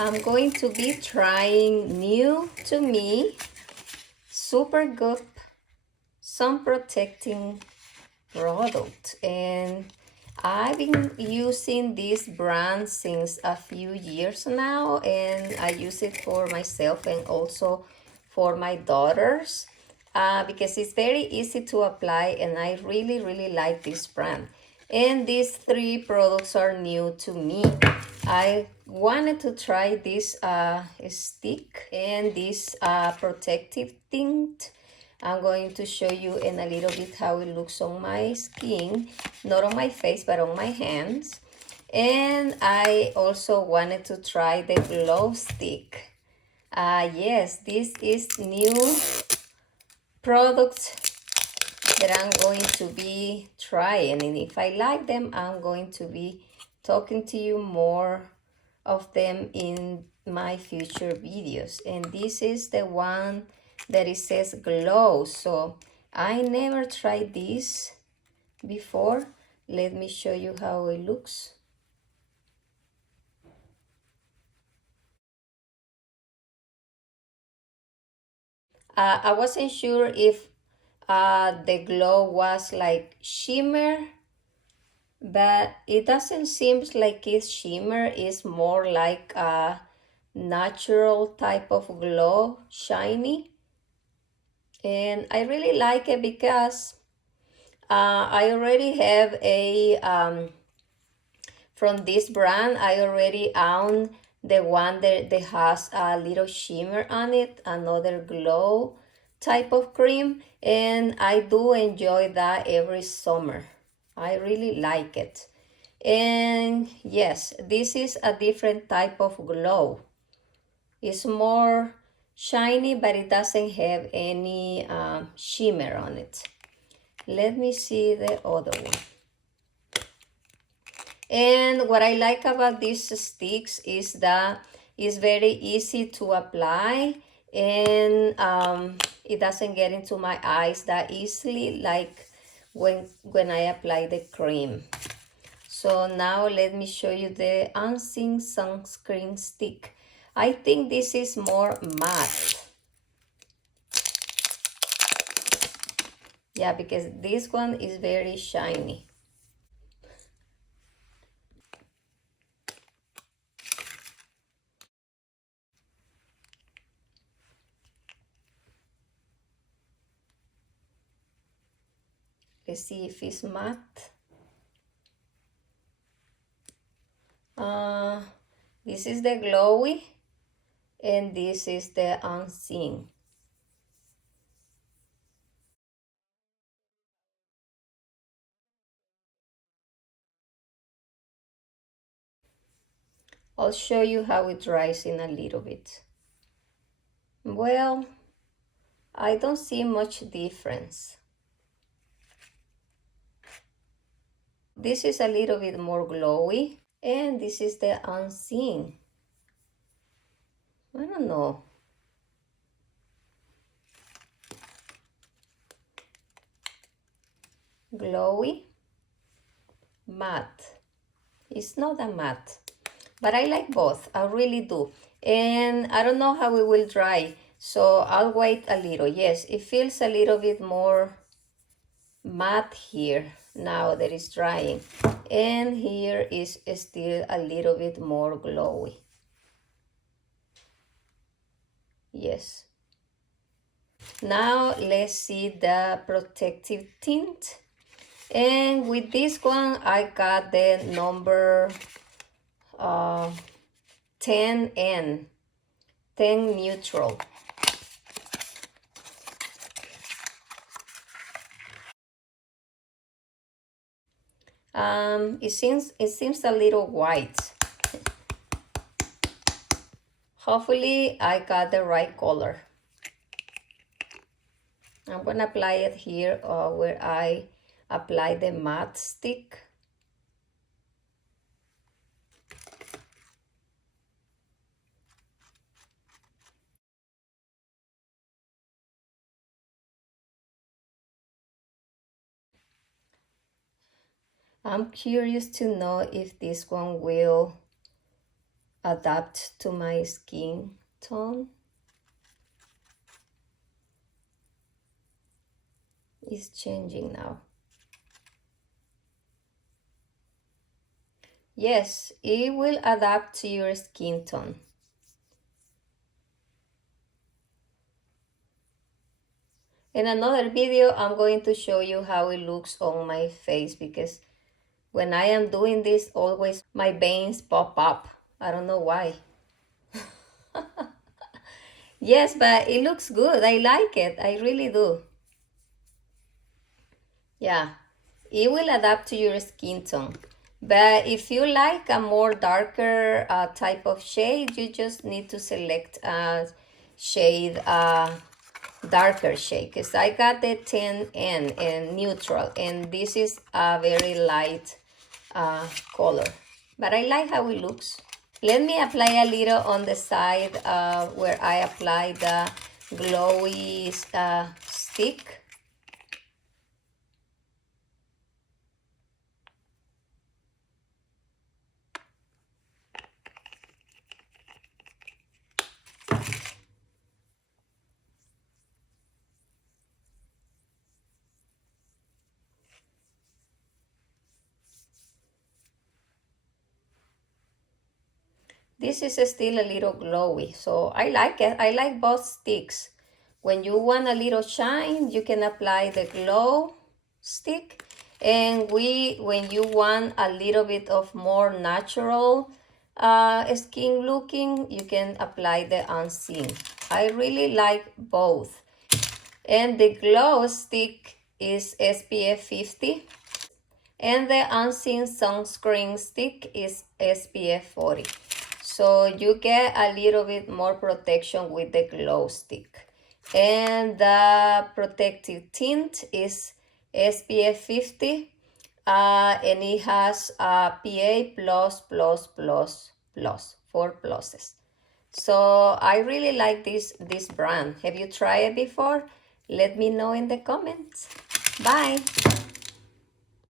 I'm going to be trying new to me Supergoop sun protecting product, and I've been using this brand since a few years now, and I use it for myself and also for my daughters because it's very easy to apply, and I really like this brand. And these three products are new to me. I wanted to try this stick and this protective tint. I'm going to show you in a little bit how it looks on my skin, not on my face, but on my hands. And I also wanted to try the glow stick. Yes, this is new products that I'm going to be trying, and if I like them, I'm going to be talking to you more of them in my future videos. And this is the one that it says glow, so I never tried this before. Let me show you how it looks. I wasn't sure if the glow was like shimmer, but it doesn't seem like it's shimmer. It's more like a natural type of glow, shiny. And I really like it because I already have a from this brand. I already own the one that has a little shimmer on it, another glow type of cream, and I do enjoy that every summer. I really like it. And yes, this is a different type of glow. It's more shiny, but it doesn't have any shimmer on it. Let me see the other one. And what I like about these sticks is that it's very easy to apply, and it doesn't get into my eyes that easily like when I apply the cream. So now let me show you the Unseen Sunscreen stick. I think this is more matte. Yeah, because this one is very shiny. Let's see if it's matte. This is the glowy, and this is the unseen. I'll show you how it dries in a little bit. Well, I don't see much difference. This is a little bit more glowy, and this is the unseen. I don't know. Glowy, matte. It's not a matte, but I like both. I really do. And I don't know how it will dry, so I'll wait a little. Yes, it feels a little bit more matte here now that it's drying. And here is still a little bit more glowy. Yes. Now let's see the protective tint. And with this one, I got the number 10N, 10 neutral. It seems a little white. Hopefully I got the right color. I'm gonna apply it here where I apply the matte stick. I'm curious to know if this one will adapt to my skin tone. It's changing now. Yes, it will adapt to your skin tone. In another video, I'm going to show you how it looks on my face, because when I am doing this, always my veins pop up. I don't know why. Yes, but it looks good. I like it. I really do. Yeah, it will adapt to your skin tone. But if you like a more darker type of shade, you just need to select a shade, darker shade. Because I got the 10N and neutral, and this is a very light color. But I like how it looks. Let me apply a little on the side where I apply the glowy stick. This is still a little glowy, so I like it. I like both sticks. When you want a little shine, you can apply the glow stick. And when you want a little bit of more natural skin looking, you can apply the unseen. I really like both. And the glow stick is SPF 50. And the unseen sunscreen stick is SPF 40. So you get a little bit more protection with the glow stick. And the protective tint is SPF 50. And it has PA++++, 4 pluses. So I really like this brand. Have you tried it before? Let me know in the comments. Bye.